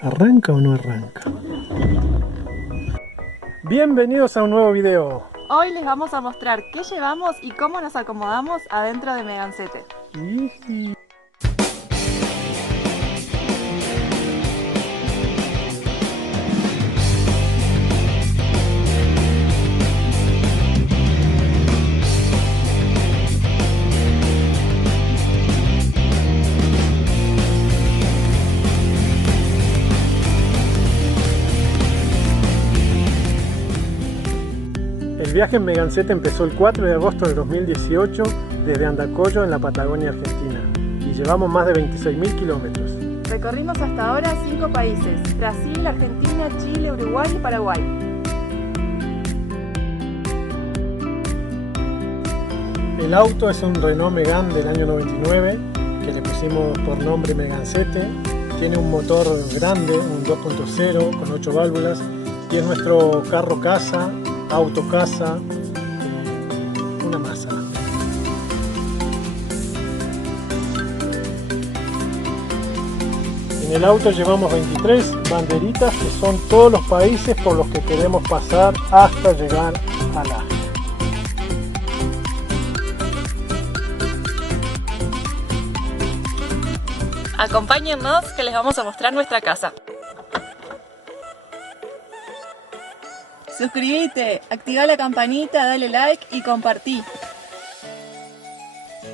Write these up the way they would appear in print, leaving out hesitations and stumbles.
¿Arranca o no arranca? Bienvenidos a un nuevo video. Hoy les vamos a mostrar qué llevamos y cómo nos acomodamos adentro de Megancete. El viaje en Megancete empezó el 4 de agosto del 2018 desde Andacollo en la Patagonia Argentina y llevamos más de 26.000 kilómetros. Recorrimos hasta ahora 5 países: Brasil, Argentina, Chile, Uruguay y Paraguay. El auto es un Renault Megane del año 99 que le pusimos por nombre Megancete. Tiene un motor grande, un 2.0 con 8 válvulas y es nuestro carro casa, auto casa, una masa. En el auto llevamos 23 banderitas que son todos los países por los que queremos pasar hasta llegar a Alaska. Acompáñennos que les vamos a mostrar nuestra casa. Suscríbete, activa la campanita, dale like y compartí.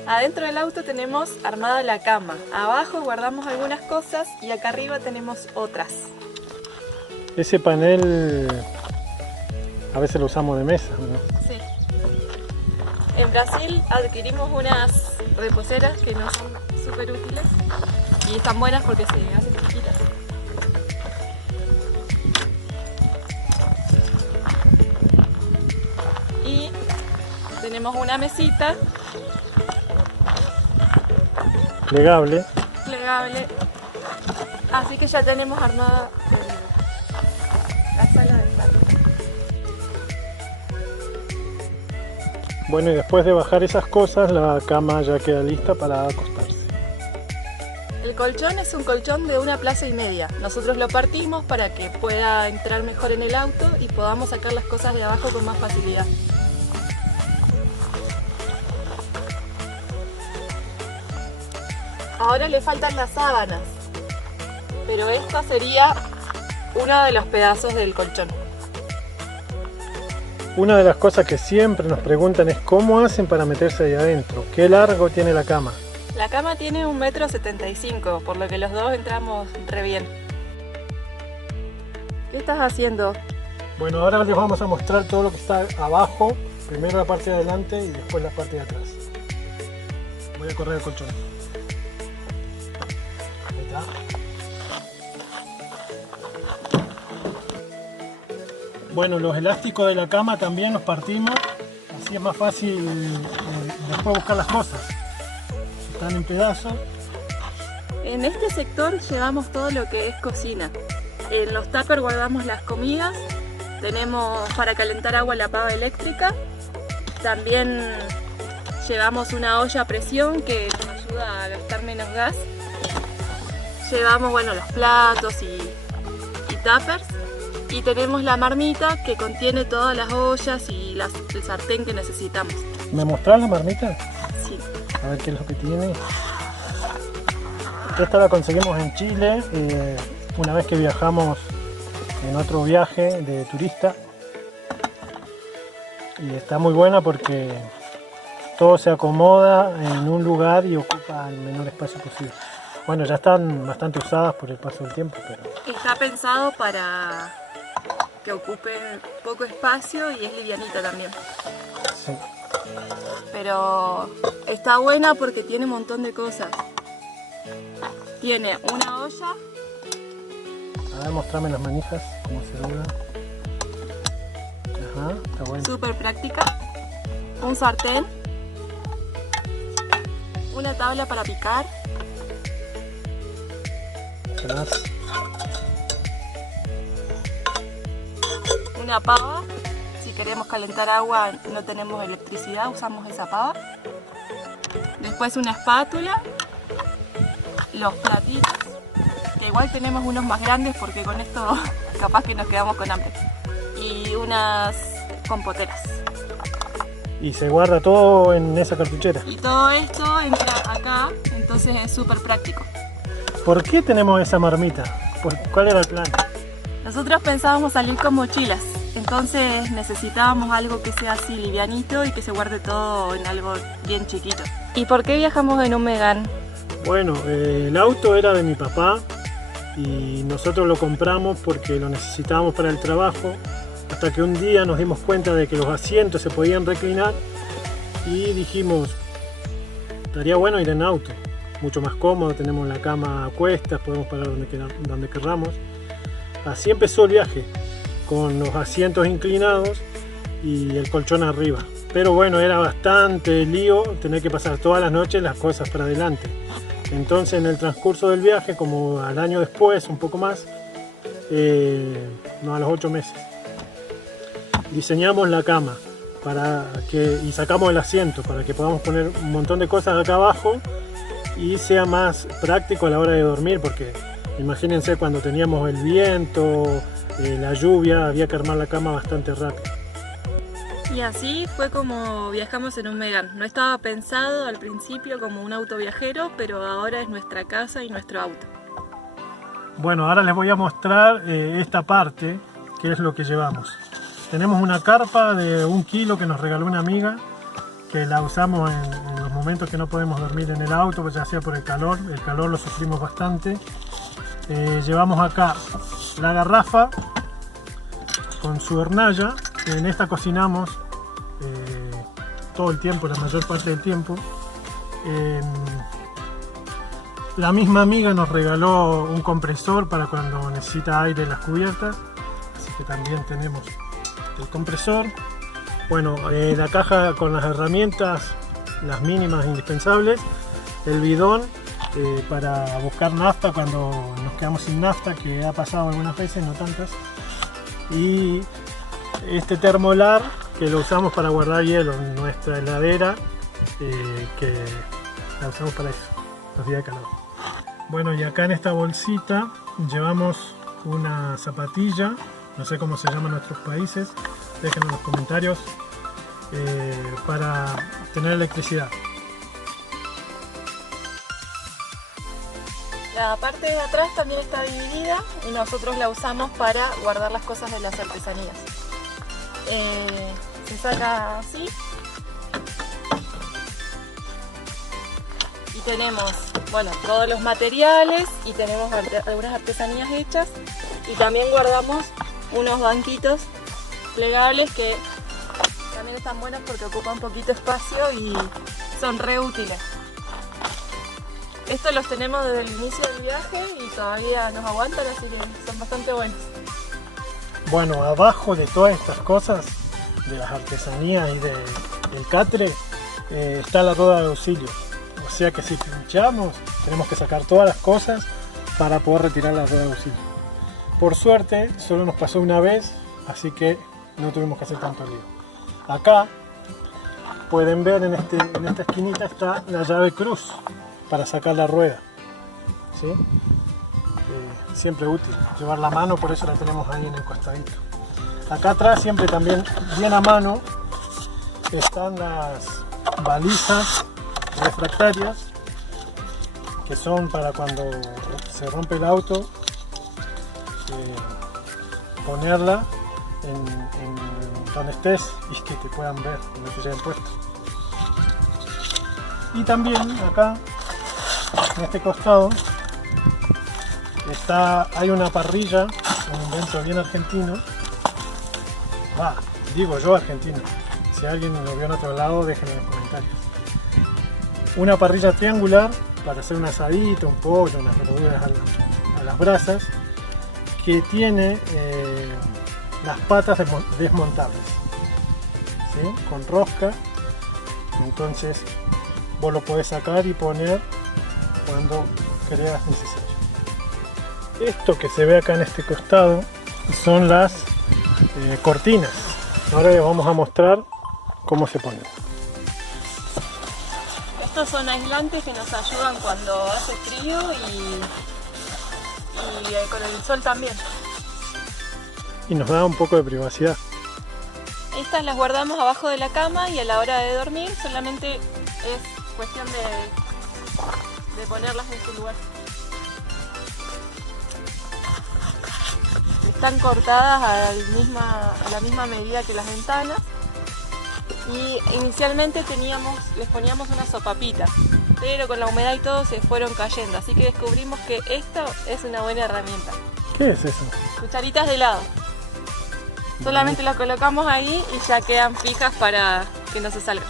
Adentro del auto tenemos armada la cama. Abajo guardamos algunas cosas y acá arriba tenemos otras. Ese panel a veces lo usamos de mesa, ¿no? Sí. En Brasil adquirimos unas reposeras que no son súper útiles y están buenas porque se hacen chiquitas. Y tenemos una mesita Plegable. Así que ya tenemos armada la sala de estar. Bueno, y después de bajar esas cosas, la cama ya queda lista para acostarse. El colchón es un colchón de 1,5 plaza. Nosotros lo partimos para que pueda entrar mejor en el auto y podamos sacar las cosas de abajo con más facilidad. Ahora le faltan las sábanas, pero esto sería uno de los pedazos del colchón. Una de las cosas que siempre nos preguntan es cómo hacen para meterse ahí adentro. ¿Qué largo tiene la cama? La cama tiene 1,75 m, por lo que los dos entramos re bien. ¿Qué estás haciendo? Bueno, ahora les vamos a mostrar todo lo que está abajo. Primero la parte de adelante y después la parte de atrás. Voy a correr el colchón. Ahí está. Bueno, los elásticos de la cama también los partimos. Así es más fácil después buscar las cosas. Están en pedazos. En este sector llevamos todo lo que es cocina. En los tuppers guardamos las comidas. Tenemos para calentar agua la pava eléctrica. También llevamos una olla a presión que nos ayuda a gastar menos gas. Llevamos, bueno, los platos y tuppers. Y tenemos la marmita que contiene todas las ollas y el sartén que necesitamos. ¿Me mostrás la marmita? Sí. A ver qué es lo que tiene. Esta la conseguimos en Chile, una vez que viajamos en otro viaje de turista. Y está muy buena porque todo se acomoda en un lugar y ocupa el menor espacio posible. Bueno, ya están bastante usadas por el paso del tiempo, pero... Está pensado para que ocupe poco espacio y es livianita también. Sí. Pero está buena porque tiene un montón de cosas. Tiene una olla. A ver, mostrame las manijas, cómo se dobla. Ajá, está bueno. Súper práctica. Un sartén. Una tabla para picar. ¿Qué más? Una pava. Si queremos calentar agua, no tenemos electricidad, usamos esa pava. Después una espátula. Los platitos, que igual tenemos unos más grandes porque con esto capaz que nos quedamos con hambre. Y unas compoteras. Y se guarda todo en esa cartuchera. Y todo esto entra acá, entonces es súper práctico. ¿Por qué tenemos esa marmita? ¿Cuál era el plan? Nosotros pensábamos salir con mochilas, entonces necesitábamos algo que sea así livianito y que se guarde todo en algo bien chiquito. ¿Y por qué viajamos en un Megane? Bueno, el auto era de mi papá y nosotros lo compramos porque lo necesitábamos para el trabajo, hasta que un día nos dimos cuenta de que los asientos se podían reclinar y dijimos, estaría bueno ir en auto, mucho más cómodo, tenemos la cama a cuestas, podemos parar donde querramos. Así empezó el viaje, con los asientos inclinados y el colchón arriba. Pero bueno, era bastante lío tener que pasar todas las noches las cosas para adelante. Entonces en el transcurso del viaje, como al año después, un poco más, no, a los 8 meses, diseñamos la cama y sacamos el asiento para que podamos poner un montón de cosas acá abajo y sea más práctico a la hora de dormir, porque imagínense cuando teníamos el viento, la lluvia, había que armar la cama bastante rápido. Y así fue como viajamos en un Megane. No estaba pensado al principio como un auto viajero, pero ahora es nuestra casa y nuestro auto. Bueno, ahora les voy a mostrar esta parte, que es lo que llevamos. Tenemos una carpa de 1 kilo que nos regaló una amiga, que la usamos en los momentos que no podemos dormir en el auto, pues ya sea por el calor lo sufrimos bastante. Llevamos acá la garrafa con su hornalla. En esta cocinamos todo el tiempo, la mayor parte del tiempo. La misma amiga nos regaló un compresor para cuando necesita aire en las cubiertas, así que también tenemos el compresor. Bueno, la caja con las herramientas, las mínimas indispensables, el bidón para buscar nafta cuando nos quedamos sin nafta, que ha pasado algunas veces, no tantas, y este termolar que lo usamos para guardar hielo en nuestra heladera, que la usamos para eso, los días de calor. Bueno, y acá en esta bolsita llevamos una zapatilla, no sé cómo se llama en nuestros países, déjenme en los comentarios, para tener electricidad. La parte de atrás también está dividida y nosotros la usamos para guardar las cosas de las artesanías. Se saca así y tenemos, bueno, todos los materiales y tenemos algunas artesanías hechas, y también guardamos unos banquitos plegables que también están buenos porque ocupan poquito espacio y son re útiles. Estos los tenemos desde el inicio del viaje y todavía nos aguantan, así que son bastante buenos. Bueno, abajo de todas estas cosas, de las artesanías y del catre, está la rueda de auxilio. O sea que si pinchamos, tenemos que sacar todas las cosas para poder retirar la rueda de auxilio. Por suerte, solo nos pasó una vez, así que no tuvimos que hacer tanto lío. Acá pueden ver en esta esquinita está la llave cruz para sacar la rueda, ¿sí? Siempre útil llevar la mano, por eso la tenemos ahí en el costadito. Acá atrás, siempre también bien a mano, están las balizas refractarias, que son para cuando se rompe el auto, ponerla en donde estés y que te puedan ver, donde te lleven puesto. Y también acá, en este costado, hay una parrilla, un invento bien argentino. Digo yo argentino. Si alguien lo vio en otro lado, déjenme en los comentarios. Una parrilla triangular para hacer un asadito, un pollo, unas verduras a las brasas, que tiene las patas desmontables, ¿sí? Con rosca. Entonces vos lo podés sacar y poner cuando creas necesario. Esto que se ve acá en este costado son las cortinas. Ahora les vamos a mostrar cómo se ponen. Estos son aislantes que nos ayudan cuando hace frío y con el sol también. Y nos da un poco de privacidad. Estas las guardamos abajo de la cama y a la hora de dormir solamente es cuestión de ponerlas en su lugar. Están cortadas a la misma medida que las ventanas y inicialmente les poníamos una sopapita, pero con la humedad y todo se fueron cayendo, así que descubrimos que esto es una buena herramienta. ¿Qué es eso? Cucharitas de helado. Solamente las colocamos ahí y ya quedan fijas para que no se salgan.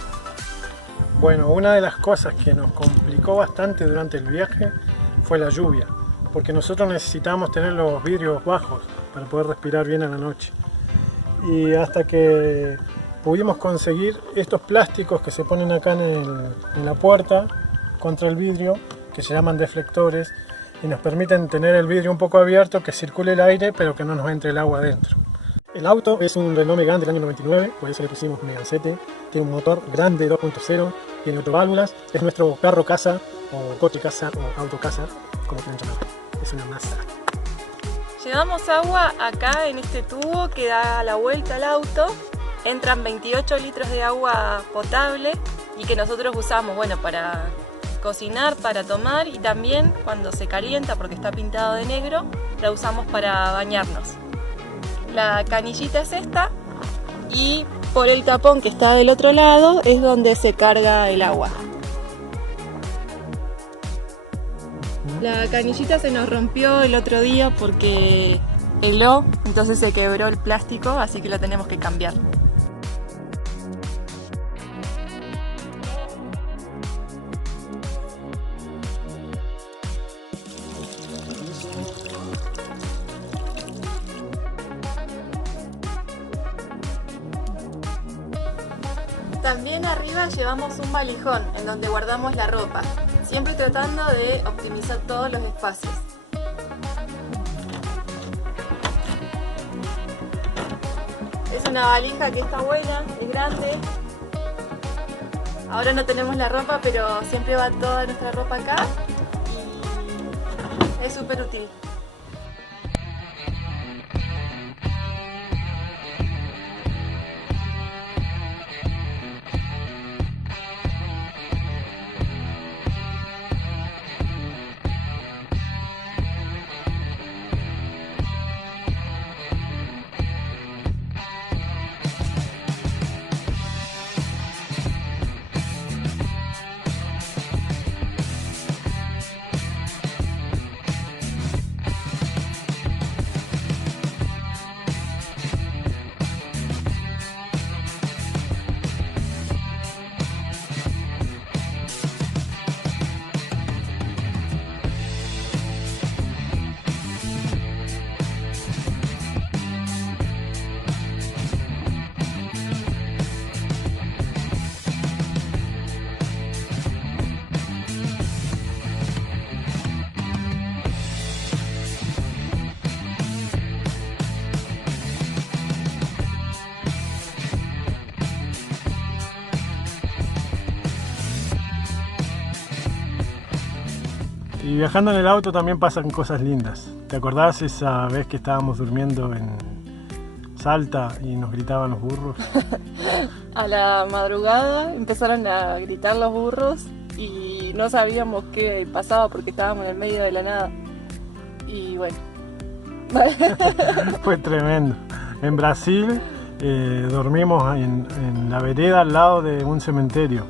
Bueno, una de las cosas que nos complicó bastante durante el viaje fue la lluvia, porque nosotros necesitábamos tener los vidrios bajos para poder respirar bien a la noche. Y hasta que pudimos conseguir estos plásticos que se ponen acá en la puerta contra el vidrio, que se llaman deflectores, y nos permiten tener el vidrio un poco abierto, que circule el aire, pero que no nos entre el agua adentro. El auto es un Renault Megane del año 99, por eso le pusimos Megancete. Tiene un motor grande 2.0, tiene 8 válvulas, es nuestro carro casa, o coche casa, o auto casa, como quieran llamarlo. Es una masa. Llevamos agua acá en este tubo que da la vuelta al auto. Entran 28 litros de agua potable y que nosotros usamos, bueno, para cocinar, para tomar y también cuando se calienta porque está pintado de negro, la usamos para bañarnos. La canillita es esta y por el tapón que está del otro lado es donde se carga el agua. La canillita se nos rompió el otro día porque heló, entonces se quebró el plástico, así que la tenemos que cambiar. También arriba llevamos un valijón en donde guardamos la ropa, siempre tratando de optimizar todos los espacios. Es una valija que está buena, es grande. Ahora no tenemos la ropa, pero siempre va toda nuestra ropa acá y es súper útil. Y viajando en el auto también pasan cosas lindas. ¿Te acordás esa vez que estábamos durmiendo en Salta y nos gritaban los burros? A la madrugada empezaron a gritar los burros y no sabíamos qué pasaba porque estábamos en el medio de la nada. Y bueno. Fue tremendo. En Brasil dormimos en la vereda al lado de un cementerio.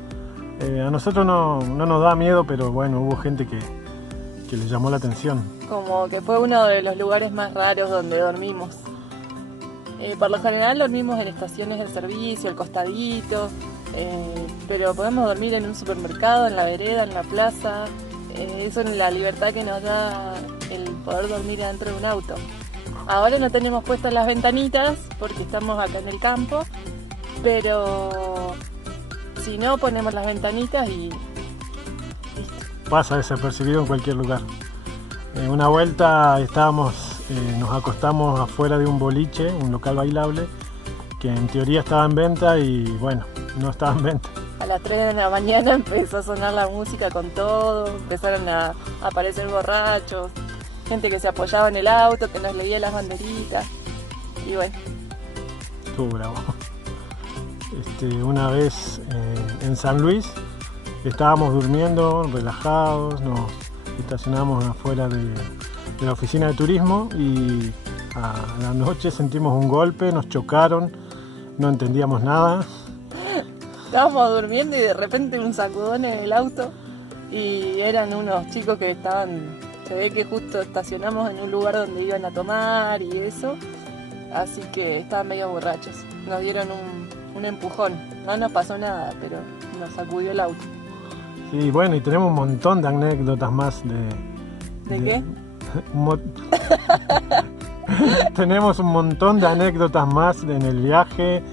A nosotros no nos da miedo, pero bueno, hubo gente que le llamó la atención. Como que fue uno de los lugares más raros donde dormimos. Por lo general dormimos en estaciones de servicio, al costadito, pero podemos dormir en un supermercado, en la vereda, en la plaza. Eso es la libertad que nos da el poder dormir adentro de un auto. Ahora no tenemos puestas las ventanitas porque estamos acá en el campo, pero si no ponemos las ventanitas y pasa desapercibido en cualquier lugar. Una vuelta nos acostamos afuera de un boliche, un local bailable, que en teoría estaba en venta y bueno, no estaba en venta. A las 3 de la mañana empezó a sonar la música con todo, empezaron a aparecer borrachos gente que se apoyaba en el auto, que nos leía las banderitas. Y bueno. Estuvo bravo. Una vez en San Luis estábamos durmiendo, relajados, nos estacionamos afuera de la oficina de turismo y a la noche sentimos un golpe, nos chocaron, no entendíamos nada. Estábamos durmiendo y de repente un sacudón en el auto y eran unos chicos que estaban, se ve que justo estacionamos en un lugar donde iban a tomar y eso, así que estaban medio borrachos. Nos dieron un empujón, no nos pasó nada, pero nos sacudió el auto. Sí, bueno, y tenemos un montón de anécdotas más ¿De qué? Tenemos un montón de anécdotas más en el viaje,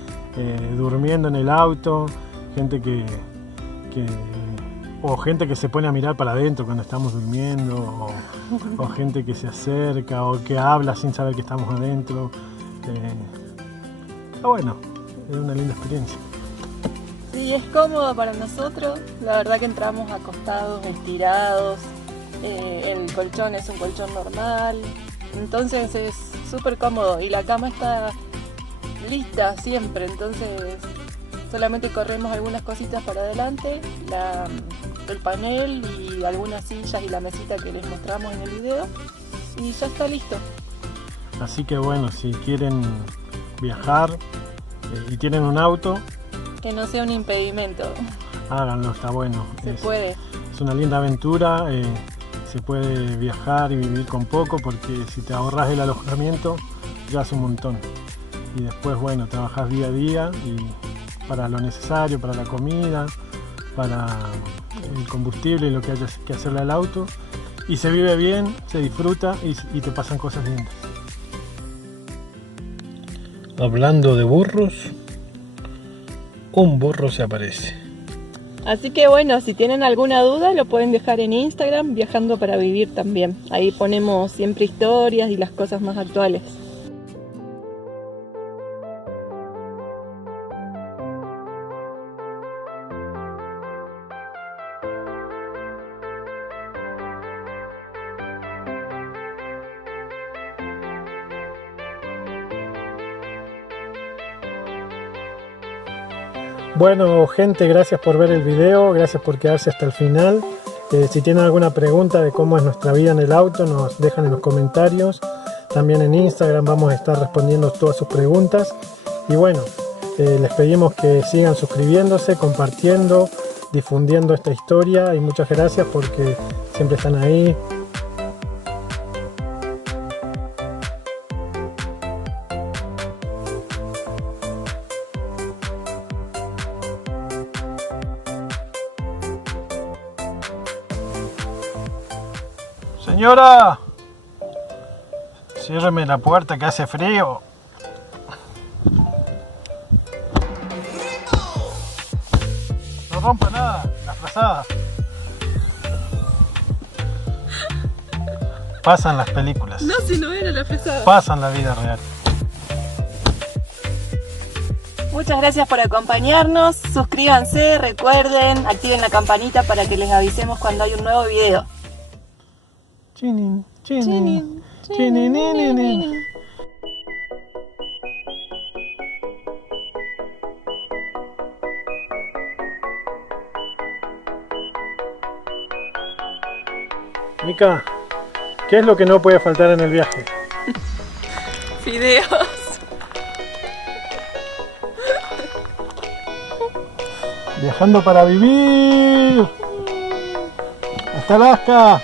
durmiendo en el auto, gente o gente que se pone a mirar para adentro cuando estamos durmiendo, o gente que se acerca o que habla sin saber que estamos adentro. Está bueno, es una linda experiencia. Sí, es cómodo para nosotros, la verdad que entramos acostados, estirados, el colchón es un colchón normal, entonces es súper cómodo y la cama está lista siempre, entonces solamente corremos algunas cositas para adelante, el panel y algunas sillas y la mesita que les mostramos en el video y ya está listo. Así que bueno, si quieren viajar y tienen un auto, que no sea un impedimento. Háganlo, está bueno. Se puede. Es una linda aventura, se puede viajar y vivir con poco porque si te ahorras el alojamiento ya es un montón. Y después, bueno, trabajas día a día y para lo necesario, para la comida, para el combustible y lo que haya que hacerle al auto. Y se vive bien, se disfruta y te pasan cosas lindas. Hablando de burros, un burro se aparece. Así que bueno, si tienen alguna duda lo pueden dejar en Instagram, Viajando para Vivir también. Ahí ponemos siempre historias y las cosas más actuales. Bueno, gente, gracias por ver el video, gracias por quedarse hasta el final. Si tienen alguna pregunta de cómo es nuestra vida en el auto, nos dejan en los comentarios. También en Instagram vamos a estar respondiendo todas sus preguntas. Y bueno, les pedimos que sigan suscribiéndose, compartiendo, difundiendo esta historia. Y muchas gracias porque siempre están ahí. Señora, ciérreme la puerta que hace frío. No rompa nada, la frazada. Pasan las películas. No, si no era la frazada. Pasan la vida real. Muchas gracias por acompañarnos. Suscríbanse, recuerden, activen la campanita para que les avisemos cuando hay un nuevo video. Chinin, chinin, chinin. Mica, ¿qué es lo que no puede faltar en el viaje? Fideos. Viajando para vivir. Hasta Alaska.